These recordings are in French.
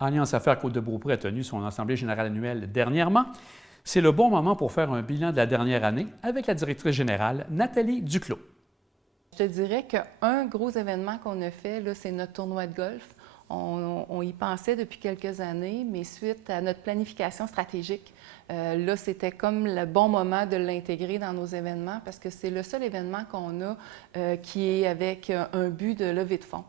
Alliance Affaires Côte-de-Beaupré a tenu son assemblée générale annuelle dernièrement. C'est le bon moment pour faire un bilan de la dernière année avec la directrice générale, Nathalie Duclos. Je te dirais qu'un gros événement qu'on a fait, c'est notre tournoi de golf. On y pensait depuis quelques années, mais suite à notre planification stratégique, c'était comme le bon moment de l'intégrer dans nos événements parce que c'est le seul événement qu'on a qui est avec un but de levée de fonds.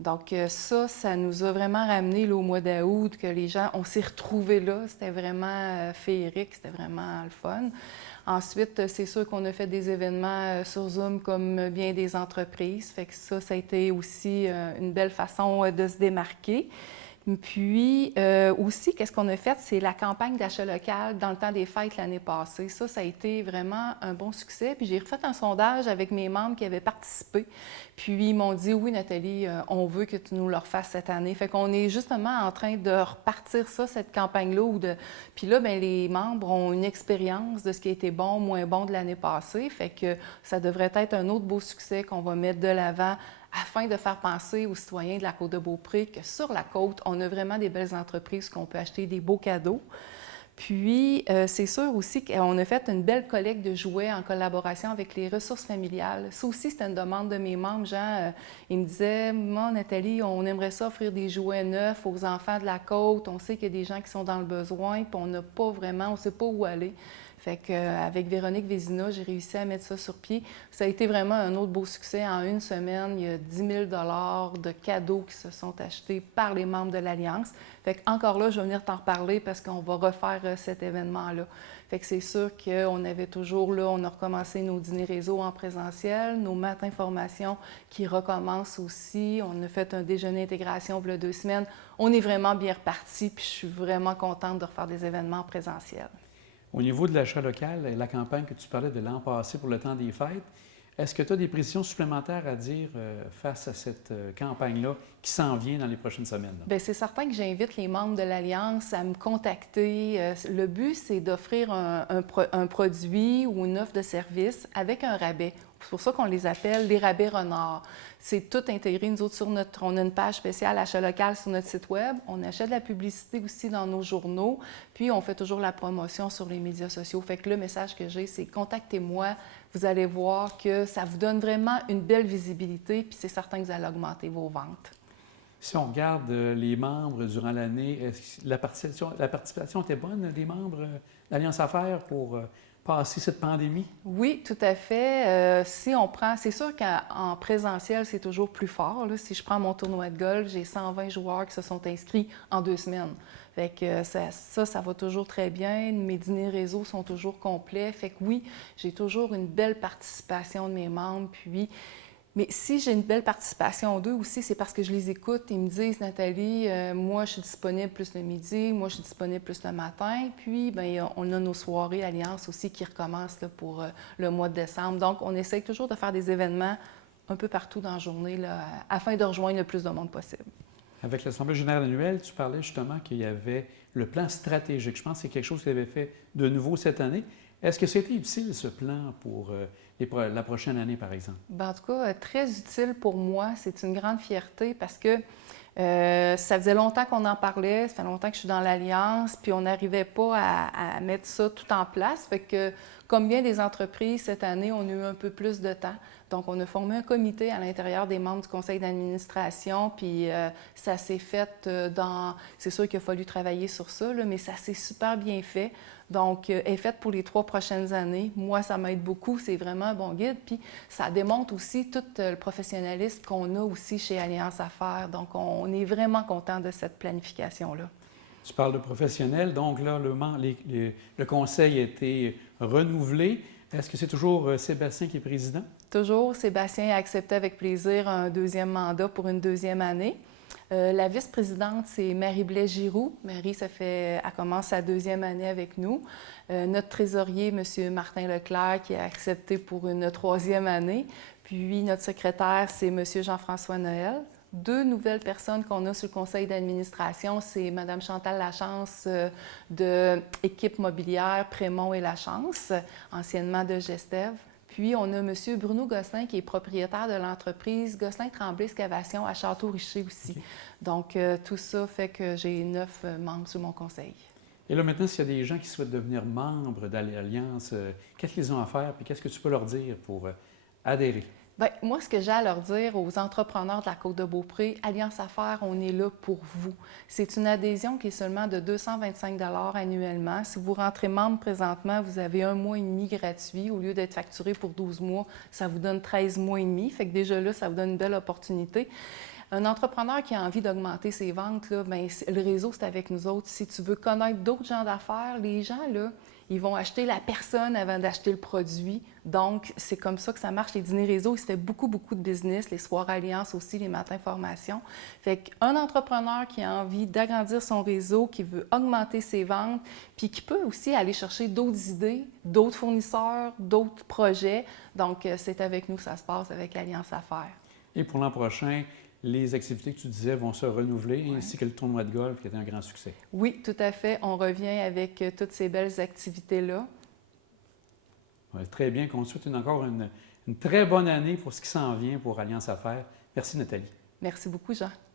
Donc ça nous a vraiment ramené là, au mois d'août, que les gens, on s'est retrouvés là. C'était vraiment féerique, c'était vraiment le fun. Ensuite, c'est sûr qu'on a fait des événements sur Zoom comme bien des entreprises. Fait que ça a été aussi une belle façon de se démarquer. Puis aussi, qu'est-ce qu'on a fait? C'est la campagne d'achat local dans le temps des fêtes l'année passée. Ça a été vraiment un bon succès. Puis j'ai refait un sondage avec mes membres qui avaient participé. Puis ils m'ont dit, oui, Nathalie, on veut que tu nous le refasses cette année. Fait qu'on est justement en train de repartir ça, cette campagne-là. Puis là, bien, les membres ont une expérience de ce qui a été bon, moins bon de l'année passée. Fait que ça devrait être un autre beau succès qu'on va mettre de l'avant afin de faire penser aux citoyens de la Côte-de-Beaupré que sur la côte, on a vraiment des belles entreprises qu'on peut acheter des beaux cadeaux. Puis, c'est sûr aussi qu'on a fait une belle collecte de jouets en collaboration avec les ressources familiales. Ça aussi, c'était une demande de mes membres. Jean, ils me disaient, moi, Nathalie, on aimerait ça offrir des jouets neufs aux enfants de la côte. On sait qu'il y a des gens qui sont dans le besoin, puis on n'a pas vraiment, on ne sait pas où aller. Fait qu'avec Véronique Vézina, j'ai réussi à mettre ça sur pied. Ça a été vraiment un autre beau succès. En une semaine, il y a 10 000 de cadeaux qui se sont achetés par les membres de l'Alliance. Fait qu'encore là, je vais venir t'en reparler parce qu'on va refaire cet événement-là. Fait que c'est sûr qu'on avait toujours là, on a recommencé nos dîners réseau en présentiel, nos matins formation qui recommencent aussi. On a fait un déjeuner intégration il y a 2 semaines. On est vraiment bien reparti, puis je suis vraiment contente de refaire des événements en présentiel. Au niveau de l'achat local, la campagne que tu parlais de l'an passé pour le temps des fêtes, est-ce que tu as des précisions supplémentaires à dire face à cette campagne-là qui s'en vient dans les prochaines semaines? Bien, c'est certain que j'invite les membres de l'Alliance à me contacter. Le but, c'est d'offrir un produit ou une offre de service avec un rabais. C'est pour ça qu'on les appelle les rabais renards. C'est tout intégré. Nous autres, on a une page spéciale achat local sur notre site Web. On achète de la publicité aussi dans nos journaux. Puis, on fait toujours la promotion sur les médias sociaux. Fait que le message que j'ai, c'est contactez-moi. Vous allez voir que ça vous donne vraiment une belle visibilité. Puis, c'est certain que vous allez augmenter vos ventes. Si on regarde les membres durant l'année, est-ce que la participation était bonne des membres d'Alliance Affaires pour passer cette pandémie? Oui, tout à fait. Si on prend, c'est sûr qu'en présentiel, c'est toujours plus fort. Là. Si je prends mon tournoi de golf, j'ai 120 joueurs qui se sont inscrits en 2 semaines. Fait que ça va toujours très bien. Mes dîners réseau sont toujours complets. Fait que oui, j'ai toujours une belle participation de mes membres. Mais si j'ai une belle participation d'eux aussi, c'est parce que je les écoute. Ils me disent, Nathalie, moi, je suis disponible plus le midi, moi, je suis disponible plus le matin. Puis, bien, on a nos soirées Alliance aussi qui recommencent là, pour le mois de décembre. Donc, on essaye toujours de faire des événements un peu partout dans la journée là, afin de rejoindre le plus de monde possible. Avec l'Assemblée générale annuelle, tu parlais justement qu'il y avait le plan stratégique. Je pense que c'est quelque chose que tu avais fait de nouveau cette année. Est-ce que c'était utile, ce plan, pour la prochaine année, par exemple? Bien, en tout cas, très utile pour moi. C'est une grande fierté parce que ça faisait longtemps qu'on en parlait, ça fait longtemps que je suis dans l'Alliance, puis on n'arrivait pas à mettre ça tout en place. Fait que, comme bien des entreprises, cette année, on a eu un peu plus de temps. Donc, on a formé un comité à l'intérieur des membres du conseil d'administration, puis ça s'est fait C'est sûr qu'il a fallu travailler sur ça, là, mais ça s'est super bien fait. Donc, est faite pour les 3 prochaines années. Moi, ça m'aide beaucoup. C'est vraiment un bon guide. Puis, ça démontre aussi tout le professionnalisme qu'on a aussi chez Alliance Affaires. Donc, on est vraiment content de cette planification-là. Tu parles de professionnels. Donc, là, le conseil a été renouvelé. Est-ce que c'est toujours Sébastien qui est président? Toujours. Sébastien a accepté avec plaisir un 2e mandat pour une 2e année. La vice-présidente, c'est Marie-Blaise Giroux. Marie, elle commence sa 2e année avec nous. Notre trésorier, M. Martin Leclerc, qui a accepté pour une 3e année. Puis notre secrétaire, c'est M. Jean-François Noël. 2 nouvelles personnes qu'on a sur le conseil d'administration, c'est Mme Chantal Lachance de Équipe mobilière Prémont et Lachance, anciennement de Gestev. Puis, on a M. Bruno Gosselin, qui est propriétaire de l'entreprise Gosselin Tremblay Excavation à Château-Richer aussi. OK. Donc, tout ça fait que j'ai 9 membres sur mon conseil. Et là, maintenant, s'il y a des gens qui souhaitent devenir membres d'Alliance, qu'est-ce qu'ils ont à faire et qu'est-ce que tu peux leur dire pour adhérer? Bien, moi, ce que j'ai à leur dire aux entrepreneurs de la Côte-de-Beaupré, Alliance Affaires, on est là pour vous. C'est une adhésion qui est seulement de 225 annuellement. Si vous rentrez membre présentement, vous avez 1 mois et demi gratuit. Au lieu d'être facturé pour 12 mois, ça vous donne 13 mois et demi. Fait que déjà là, ça vous donne une belle opportunité. Un entrepreneur qui a envie d'augmenter ses ventes, là, bien, le réseau, c'est avec nous autres. Si tu veux connaître d'autres gens d'affaires, les gens, là, ils vont acheter la personne avant d'acheter le produit. Donc, c'est comme ça que ça marche. Les dîners réseau, il se fait beaucoup, beaucoup de business. Les soirs alliance aussi, les matins formation. Fait qu'un entrepreneur qui a envie d'agrandir son réseau, qui veut augmenter ses ventes, puis qui peut aussi aller chercher d'autres idées, d'autres fournisseurs, d'autres projets. Donc, c'est avec nous que ça se passe avec Alliance Affaires. Et pour l'an prochain, les activités que tu disais vont se renouveler, ainsi que le tournoi de golf qui était un grand succès. Oui, tout à fait. On revient avec toutes ces belles activités-là. Ouais, très bien. Qu'on souhaite encore une très bonne année pour ce qui s'en vient pour Alliance Affaires. Merci, Nathalie. Merci beaucoup, Jean.